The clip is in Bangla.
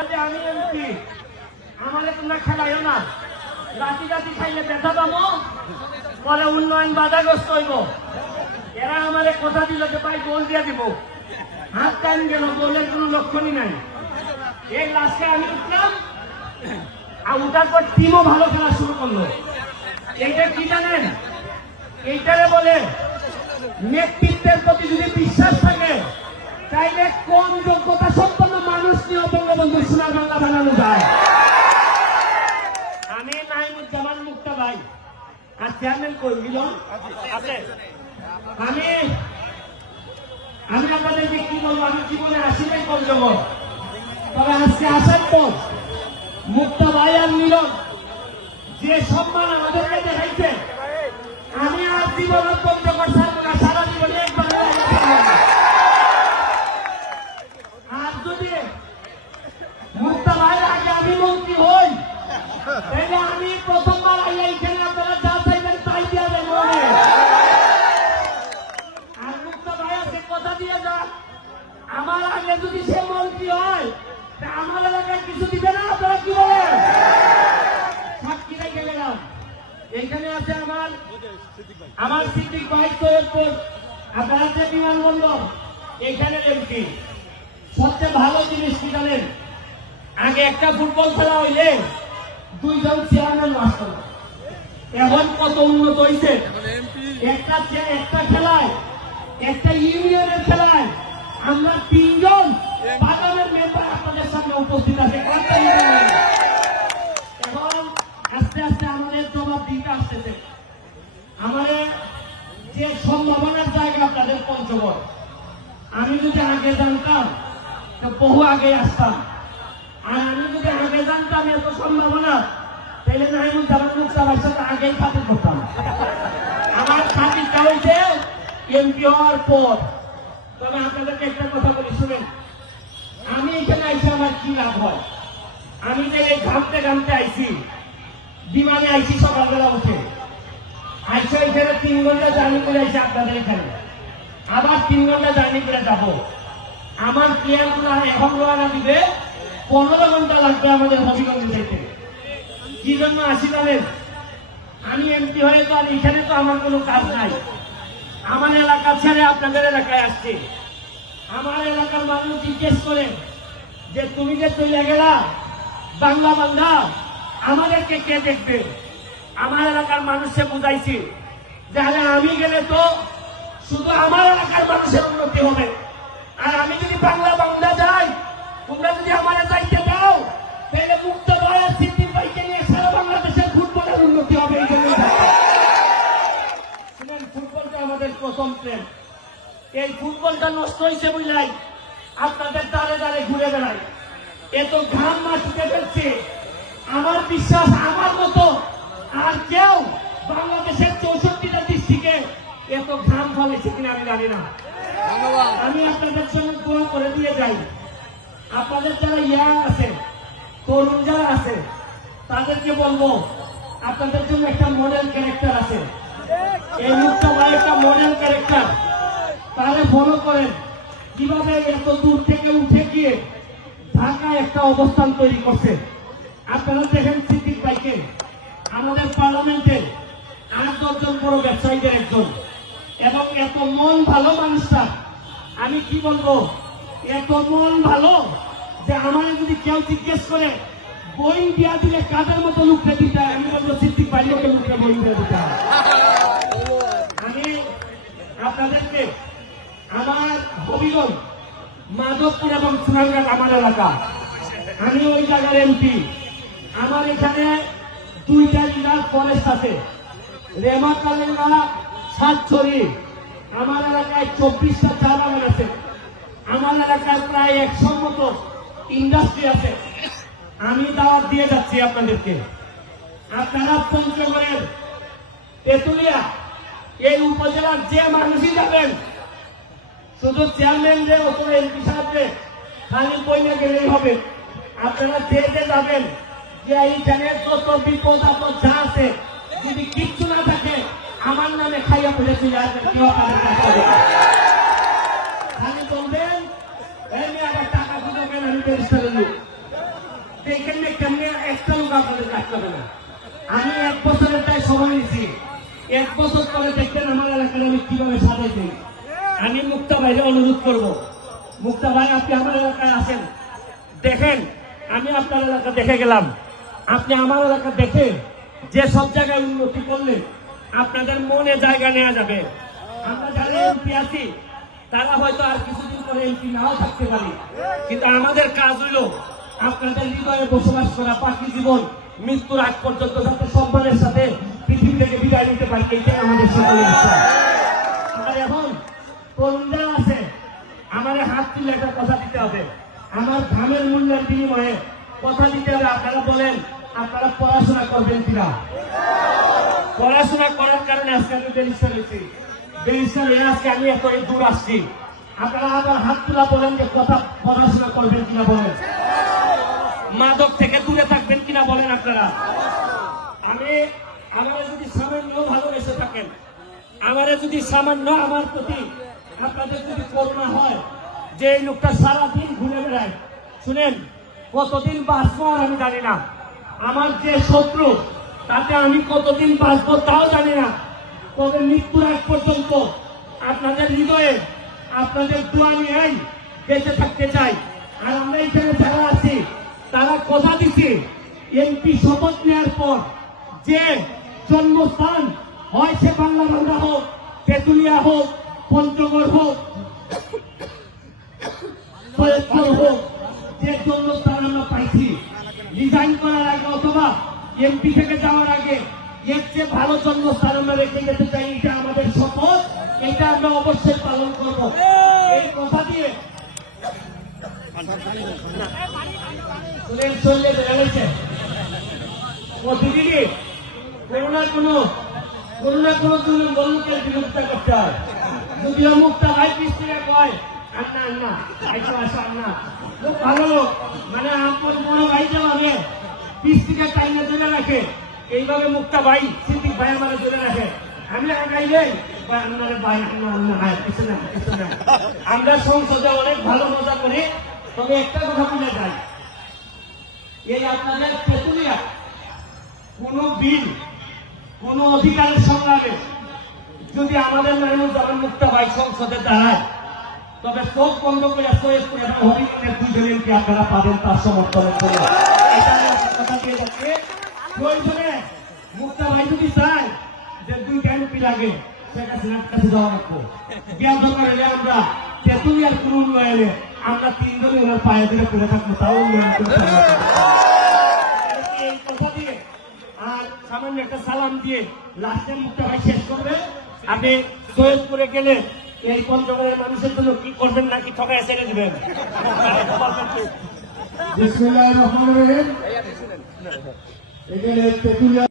আমি এমপি, আমারে তোমরা খেলাইও না। রাতি রাতি খাইলে ব্যথা পাবো, পরে উন্নয়ন বাধাগ্রস্ত হইব। এরা আমারে কথা দিল যে ভাই গোল দিয়ে দিব, হাত টাইম গেল, গোলের কোনো লক্ষণই নাই। এই লাস্টে আমি উঠলাম, আর উঠার পর টিমও ভালো খেলা শুরু করলো। এইটা কি জানেন? এইটারে বলে নেতৃত্বের প্রতি যদি বিশ্বাস থাকে, তাইলে কোন যোগ্যতা সম্পন্ন মানুষ নিয়ে বঙ্গবন্ধু সোনার বাংলা বানানো যায়। আমি নাইমুজ্জামান মুক্তা ভাই আর চেয়ারম্যান কই দিল আছে। আমি আপনাদেরকে কি বলবো, আমি জীবনে আসিলাই কম জগৎ, তবে আজকে আসার পর মুক্তা ভাই আর মিলন যে সম্মান আমাদেরকে দেখাইছে, আমি আর জীবনের কম জগৎ ছাড়বো না। সারা জীবনে একবার আর যদি মুক্তা ভাইয়ের আগে আমি মন্ত্রী হই, তাহলে আমি প্রথমবার আইয়া এখানে আপনারা যা চাইবেন তাই দিয়া দেবো। আর মুক্তা ভাইয়া সে কথা দিয়ে যান, আমার আগে যদি সে মন্ত্রী হয়, তা আমার এলাকায় কিছু দিবে না। আপনারা কি বলেন? সাক্ষী রেখে গেলাম। এখানে আছে আমার সিদ্দিক ভাই, তো আপনারা যে বিমানবন্দর এখানে এমপি। সবচেয়ে ভালো জিনিস কি জানেন? আগে একটা ফুটবল খেলা হইলে দুইজন চেয়ারম্যান আসতো, এখন কত উন্নত হয়েছে। একটা খেলায়, একটা ইউনিয়নের খেলায় আমরা 3 জন পার্লামেন্ট মেম্বার আপনাদের সামনে উপস্থিত আছে। এখন আস্তে আস্তে আমাদের জবাব দিতে আসতেছে। আমাদের যে সম্ভাবনার জায়গা আপনাদের পঞ্চগড়, আমি যদি আগে জানতাম বহু আগে আসতাম। আর আমি যদি আগে জানতাম এত সম্ভাবনা, তাহলে নাইমুজ্জামান মুক্তা ভাইয়ের সাথে আগেই খাতির করতাম। আমার খাতিরটা হয়েছে এমপি হওয়ার পর। তবে আপনাদেরকে একটা কথা বলি, শুনেন। আমি এখানে আইসি, আমার কি লাভ হয়? আমি যে এই ঘামতে ঘামতে আইসি, বিমানে আইসি সকালবেলা উঠে, আইসে এখানে 3 ঘন্টা জার্নি করে আইসি আপনাদের এখানে, আবার 3 ঘন্টা জার্নি করে যাব। আমার প্লেয়ারগুলো এখন রওনা দিবে, 15 ঘন্টা লাগবে আমাদের হবিগঞ্জে যেতে। কি জন্য আসি জানেন? আমি এমপি হয়ে তো আর এখানে তো আমার কোনো কাজ নাই। আমার এলাকা ছেড়ে আপনাদের এলাকায় আসছে। আমার এলাকার মানুষ জিজ্ঞেস করে যে তুমি যে চলে গেলা বাংলা বান্ধা, আমাদেরকে কে দেখবে? আমার এলাকার মানুষকে বুঝাইছি যে আরে আমি গেলে তো শুধু আমার এলাকার মানুষের উন্নতি হবে, আর আমি যদি বাংলা বাংলা যাই, তোমরা যদি আমার যাইতে দাও, তাহলে মুক্ত ভাইয়ের সিদ্দিক ভাইকে নিয়ে সারা বাংলাদেশের ফুটবলের উন্নতি হবে। এই জন্য শুনেন, ফুটবলটা আমাদের প্রথম প্রেম। এই ফুটবলটা নষ্ট হয়েছে বুঝলাই আপনাদের দ্বারে দ্বারে ঘুরে বেড়াই, এত ঘাম মাটিতে ফেলছে। আমার বিশ্বাস আমার মতো আর কেউ বাংলাদেশের 64টা ডিস্ট্রিক্টে এত ঘাম ফলেছে কিনা আমি জানি না। আমি আপনাদের জন্য দোয়া করে দিয়ে যাই। আপনাদের যারা ইয়াং আছে, তরুণ যারা আছে, তাদেরকে বলবো আপনাদের জন্য একটা মডেল ক্যারেক্টার আছে। এই মুক্তা ভাই একটা মডেল ক্যারেক্টার, তাহলে ফলো করেন কিভাবে এত দূর থেকে উঠে গিয়ে ঢাকায় একটা অবস্থান তৈরি করছে। আপনারা দেখেন সিদ্দিক ভাইকে আমাদের পার্লামেন্টে 8-10 জন বড় ব্যবসায়ীদের একজন, এবং এত মন ভালো মানুষটা। আমি কি বলবো, এত মন ভালো যে আমার যদি কেউ জিজ্ঞেস করে বই দিয়া দিলে কাদের মতো লুকতে দিতে হয়, আমি বলবো সিদ্দিক ভাইকে লুকতে বই দিয়ে দিতে হয়। আমি আপনাদেরকে আমার হবিগঞ্জ, মাধবপুর এবং চুনারঘাট আমার এলাকা, আমি ওই জায়গার এমপি। আমার এখানে 2টা জেলার ফরেস্ট আছে, রেমাকালেঙ্গা, সাতছড়ি। আমার এলাকায় 24টা চা বাগান আছে। আমার এলাকায় প্রায় 100 মতো ইন্ডাস্ট্রি আছে। আমি দাওয়াত দিয়ে যাচ্ছি আপনাদেরকে, আপনারা পঞ্চগড়ের তেতুলিয়া এই উপজেলার যে মানুষই যাবেন, শুধু চেয়ারম্যানরে অথবা এমপি সাহেবরে খালি বইলে গেলেই হবে। আপনারা যে যে যাবেন, যে এইখানে যত বিপদ আপদ যা আছে, যদি কিচ্ছু না থাকে আমার নামে খাইয়া বলে চলে আসবেন। খালি বলবেন আবার টাকা খুঁজবেন, আমি যে এখানে কেমনে একটা লোক আপনাদের রাখতে হবে না। আমি 1 বছরের তাই সময় নিয়েছি, 1 বছর পরে দেখবেন আমার এলাকায় আমি কিভাবে সাজাইছি। আমি মুক্তা ভাইরে অনুরোধ করব, মুক্তা ভাই আপনি আমার এলাকায় আসেন, দেখেন আমি আপনার এলাকা দেখে গেলাম, আপনি আমার এলাকা দেখে যে সব জায়গায় উন্নতি করলে আপনাদের মনে জায়গা নেওয়া যাবে। আমরা যারা এমপি আছি তারা হয়তো আর কিছুদিন পরে এমপি নাও থাকতে পারি, কিন্তু আমাদের কাজ হইল আপনাদের হৃদয়ে বসবাস করা, বাকি জীবন মৃত্যুর আগ পর্যন্ত যাতে সম্মানের সাথে পৃথিবী থেকে বিদায় নিতে পারি, এইটাই আমাদের সকলের ইচ্ছা। আর এখন তরুণরা আছে, আমার হাত তুলে একটা কথা দিতে হবে, আমার ঘামের মূল্যের বিনিময়ে কথা দিতে হবে। আপনারা বলেন আপনারা পড়াশোনা করবেন কিনা? পড়াশোনা করার কারণে আজকে আমি ব্যারিস্টার হয়েছি, ব্যারিস্টার হয়ে আজকে আমি এত দূর আসছি। আপনারা আবার হাত তুলা বলেন যে কথা পড়াশোনা করবেন কিনা বলেন, মাদক থেকে দূরে থাকবেন কিনা বলেন আপনারা। আমারা যদি সামান্য ভালোবেসে থাকেন, আমারা যদি সামান্য আমার প্রতি আপনাদের যদি করুণা হয়, যে এই লোকটা সারাদিন ঘুরে বেড়ায়, শুনেন কতদিন বাঁচবো আর আমি জানি না, আমার যে শত্রু তাতে আমি কতদিন বাঁচবো তাও জানি না, তবে মৃত্যুর আগ পর্যন্ত আপনাদের হৃদয়ে আপনাদের দোয়া নিয়েই বেঁচে থাকতে চাই। আর আমরা এখানে যারা আছি তারা কথা দিচ্ছি, এমপি শপথ নেওয়ার পর যে জন্মস্থান হয় সে বাংলা হোক, তেঁতুলিয়া হোক, পঞ্চগড় হোক, ফরিদপুর হোক, যে জন্মস্থান আমরা পাইছি রিজাইন করার আগে অথবা এমপি থেকে যাওয়ার আগে এর চেয়ে ভালো জন্মস্থান আমরা রেখে যেতে চাই। এটা আমাদের শপথ, এটা আমরা অবশ্যই পালন করব। এই কথা দিয়ে শরীরে বেড়েছে প্রতিদিনই কোনো না কোনো বন্ধুকে বিরোধিতা করতে হয়। যদিও মুক্তা ভাই পিস্তিরা কয় আন্না খুব ভালো লোক, মানে আপনার বড় ভাই যাবে পিস্তিকে টাইমে ধরে রাখে, এইভাবে মুক্তা ভাই সিদ্দিক ভাই আমার ধরে রাখে। আমি আগাইলে আমরা সংসদে অনেক ভালো মজা করি, তবে একটা কথা বলে যাই, এই আপনাদের তেঁতুলিয়া কোন বিল, কোন অধিকারের সংগ্রামে যদি আমাদের নারায়ণ মুক্তা ভাই সংসদে দাঁড়ায়, তবে চোখ বন্ধ করে সৈয়দপুর এবং হবিগঞ্জের 2 জনকে আপনারা পাবেন তার সমর্থনের জন্য। এটা কথা দিয়ে যাচ্ছে প্রয়োজনে মুক্তা ভাই যদি চায় যে 2টা এমপি লাগে শেখ হাসিনার কাছে যাওয়া রাখবো, বিয়া দরকার হলে আমরা তেঁতুলিয়ার কোন উন্নয়নে আমরা 3 জনে ওনার পায়ে ধরে পড়ে থাকবো, তাও উন্নয়ন করতে এই কথা দিয়ে আর সামান্য একটা সালাম দিয়ে লাস্টের মুক্তা ভাই শেষ করবে। আপনি সৈয়দপুরে গেলে এই পঞ্চগড়ের মানুষের জন্য কি করবেন নাকি ঠকায় ছেড়ে দিবেন? বিসমিল্লাহির রহমানির রহিম। এখানে তেঁতুলিয়া